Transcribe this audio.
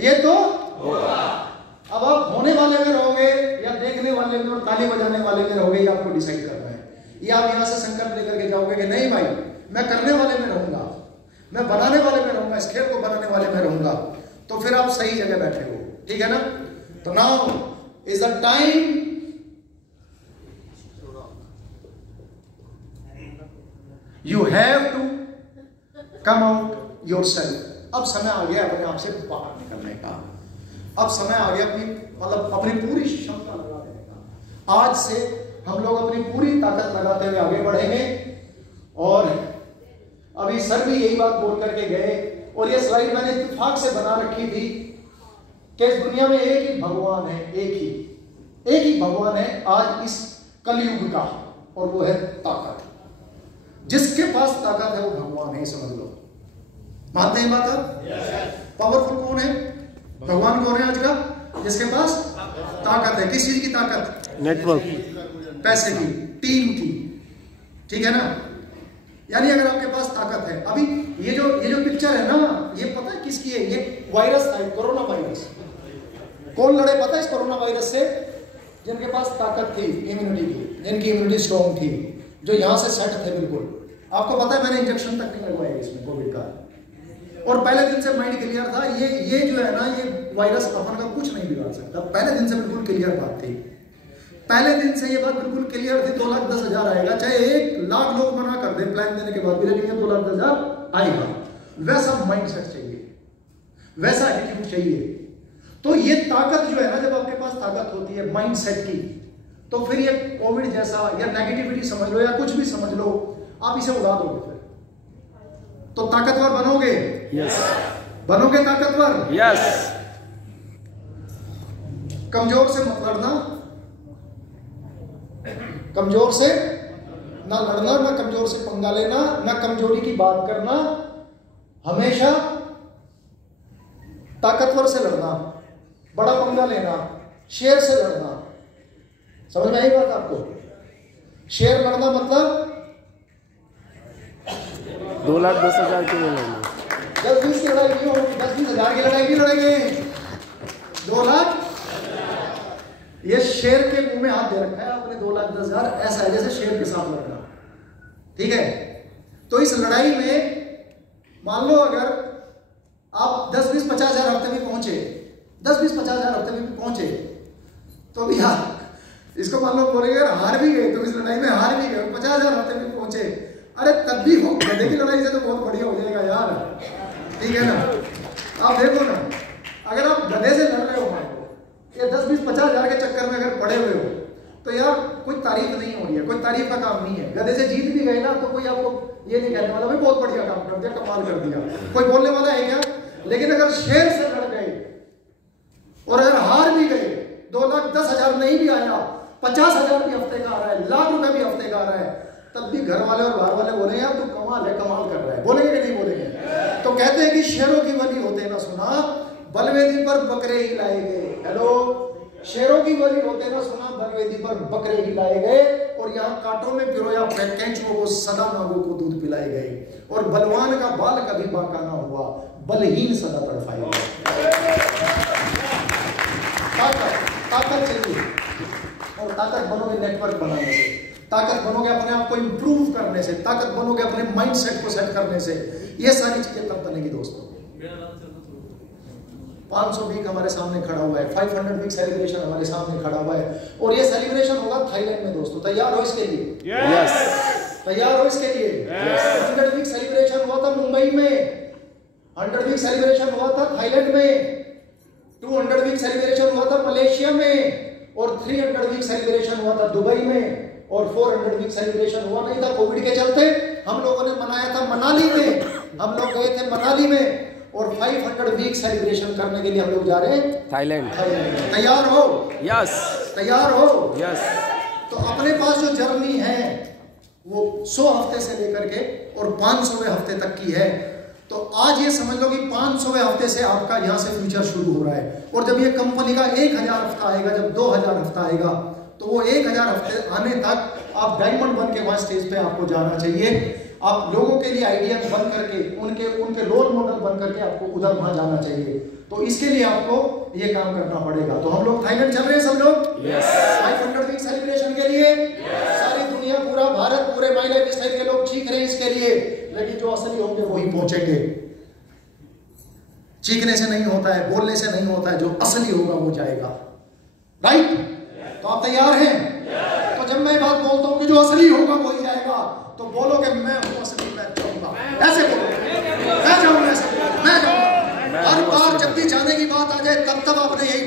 ये तो होगा। अब आप होने वाले में रहोगे या देखने वाले में और ताली बजाने वाले में रहोगे, ये आपको डिसाइड करना है। ये आप यहाँ से संकल्प लेकर के जाओगे कि नहीं भाई मैं करने वाले में रहूंगा, मैं बनाने वाले में रहूंगा, इस खेल को बनाने वाले में रहूंगा, तो फिर आप सही जगह बैठे हो, ठीक है ना। तो now is the time you have to come out yourself. अब समय आ गया अपने आप से बाहर निकलने का, अब समय आ गया अपनी मतलब अपनी पूरी क्षमता लगा देने का। आज से हम लोग अपनी पूरी ताकत लगाते हुए आगे बढ़ेंगे। और अभी सर भी यही बात बोल करके गए, और ये स्लाइड मैंने इत्तेफाक से बना रखी थी कि इस दुनिया में एक ही भगवान है, एक ही भगवान है आज इस कलयुग का, और वो है ताकत। जिसके पास ताकत है वो भगवान है, समझ लो। मानते हैं बात आप? पावरफुल कौन है? भगवान कौन है आज का? जिसके पास ताकत है। किस चीज की ताकत? नेटवर्क, पैसे की, टीम की, ठीक है ना। यानी अगर आपके पास ताकत है, अभी ये जो पिक्चर है ना, ये पता है किसकी है? ये वायरस था, कोरोना वायरस। कौन लड़े पता है इस कोरोना वायरस से? जिनके पास ताकत थी इम्यूनिटी की, जिनकी इम्यूनिटी स्ट्रॉन्ग थी, जो यहां से सेट थे बिल्कुल। आपको पता है मैंने इंजेक्शन तक नहीं लगवाया इसमें कोविड का, और पहले दिन से माइंड क्लियर था। ये जो है ना, ये वायरस अपन का कुछ नहीं बिगाड़ सकता। पहले दिन से बिल्कुल क्लियर बात थी, पहले दिन से ये बात बिल्कुल क्लियर थी। 2,10,000 आएगा, चाहे 1,00,000 लोग मना कर दे प्लान देने के बाद भी, लेकिन 2,10,000 आएगा। वैसा माइंडसेट चाहिए, वैसा एटीट्यूड चाहिए। तो ये ताकत जो है ना, जब आपके पास ताकत होती है माइंडसेट की, तो फिर ये कोविड जैसा या नेगेटिविटी समझ लो या कुछ भी समझ लो, आप इसे उड़ा दोगे। फिर तो ताकतवर बनोगे। यस। बनोगे ताकतवर। यस। कमजोर से मत लड़ना, कमजोर से ना लड़ना, ना कमजोर से पंगा लेना, ना कमजोरी की बात करना। हमेशा ताकतवर से लड़ना, बड़ा पंगा लेना, शेर से लड़ना। समझ में आई बात आपको? शेर लड़ना मतलब 2,10,000 की लड़ेंगे। 10-20 की लड़ाई नहीं होगी, 10-20,000 की लड़ाई नहीं लड़ेंगे, 2 लाख। ये शेर के मुंह में हाथ दे रखा है आपने, 2,10,000 ऐसा है जैसे शेर के साथ लड़ना, ठीक है। तो इस लड़ाई में मान लो अगर आप 10-20-50,000 हफ्ते में पहुंचे, 10-20-50,000 हफ्ते में भी पहुंचे, तो भी यार इसको मान लो बोलेंगे हार भी गए, तो इस लड़ाई में हार भी गए, 50,000 हफ्ते में पहुंचे, अरे तब भी हो गधे की लड़ाई से तो बहुत बढ़िया हो जाएगा यार, ठीक है ना। आप देखो ना, अगर आप गधे से लड़ रहे हो, मान लो ये 10-20-50,000 के चक्कर में अगर पड़े हुए हो, तो यार कोई तारीफ नहीं हो रही है, कोई तारीफ का काम नहीं है। गधे से जीत भी गए ना, तो कोई आपको ये नहीं कहने वाला भाई बहुत बढ़िया काम कर दिया, कमाल कर दिया, कोई बोलने वाला है क्या? लेकिन अगर शेर से लड़ गए और अगर हार भी गए, 2,10,000 नहीं भी आया, 50,000 भी हफ्ते का आ रहा है, लाख रुपए भी हफ्ते का आ रहा है, तब भी घर वाले और बाहर वाले बोले यार तू कमाल है, कमाल कर रहा है। बोलेंगे कि नहीं बोलेंगे? तो कहते हैं कि शेरों की बलि होते ना सुना, बलवेदी पर बकरे ही लाए गए। हेलो, शेरों की बलि होते ना सुना, बलवेदी पर बकरे ही लाए गए, और यहाँ कांटों में पिरोया कैंचुओं को, सदा नागों को दूध पिलाए गए, और बलवान का बाल कभी बांका ना हुआ, बलहीन सदा तड़फाए गए। ताकत चाहिए, और ताकत बनोगे नेटवर्क बनाने से, ताकत बनोगे अपने आप को इंप्रूव करने से, ताकत बनोगे अपने माइंडसेट को सेट करने से। ये सारी चीजें तब बनेगी दोस्तों। 500 वीक हमारे सामने खड़ा हुआ है, 500 वीक सेलिब्रेशन हमारे सामने खड़ा हुआ है, और ये सेलिब्रेशन होगा थाईलैंड में दोस्तों। तैयार हो इसके लिए? यस। तैयार हो इसके लिए? 100 वीक सेलिब्रेशन हुआ था मुंबई में, 100 वीक सेलिब्रेशन हुआ था थाईलैंड में, 200 वीक सेलिब्रेशन हुआ था मलेशिया में, और 300 वीक सेलिब्रेशन हुआ था दुबई में, और 400 वीक सेलिब्रेशन हुआ नहीं था कोविड के चलते। हम लोगों ने मनाया था मनाली में, हम लोग गए थे मनाली में, और 500 वीक सेलिब्रेशन करने के लिए हम लोग जा रहे हैं थाईलैंड। तैयार हो? यस। तैयार हो? यस। तो अपने पास जो जर्नी है वो 100 हफ्ते से लेकर के और 500वें हफ्ते तक की है। तो आज ये समझ लो कि 500वें हफ्ते से आपका यहाँ से फ्यूचर शुरू हो रहा है, और जब ये कंपनी का 1000 हफ्ता आएगा, जब 2000 हफ्ता आएगा, तो वो 1000 हफ्ते आने तक आप डायमंड बन के वहां स्टेज पे आपको जाना चाहिए। आप लोगों के लिए आइडिया बन करके उनके रोल मॉडल बन करके आपको उधर वहां जाना चाहिए। तो इसके लिए आपको ये काम करना पड़ेगा। तो हम लोग थाईलैंड चल रहे हैं सब लोग 500 वीक सेलिब्रेशन के लिए। सारी दुनिया, पूरा भारत, पूरे माय लाइफ स्टाइल के लोग चीख रहे हैं इसके लिए, लेकिन जो असली होंगे वही पहुंचेंगे। चीखने से नहीं होता है, बोलने से नहीं होता है, जो असली होगा वो जाएगा। राइट? तो आप तैयार हैं? तो जब मैं बात बोलता हूं कि जो असली होगा वही जाएगा, तो बोलोगे मैं हूं असली, मैं जाऊंगा। ऐसे बोलो, मैं जाऊंगा, मैं जाऊंगा। हर बार जब भी जाने की बात आ जाए तब आपने यही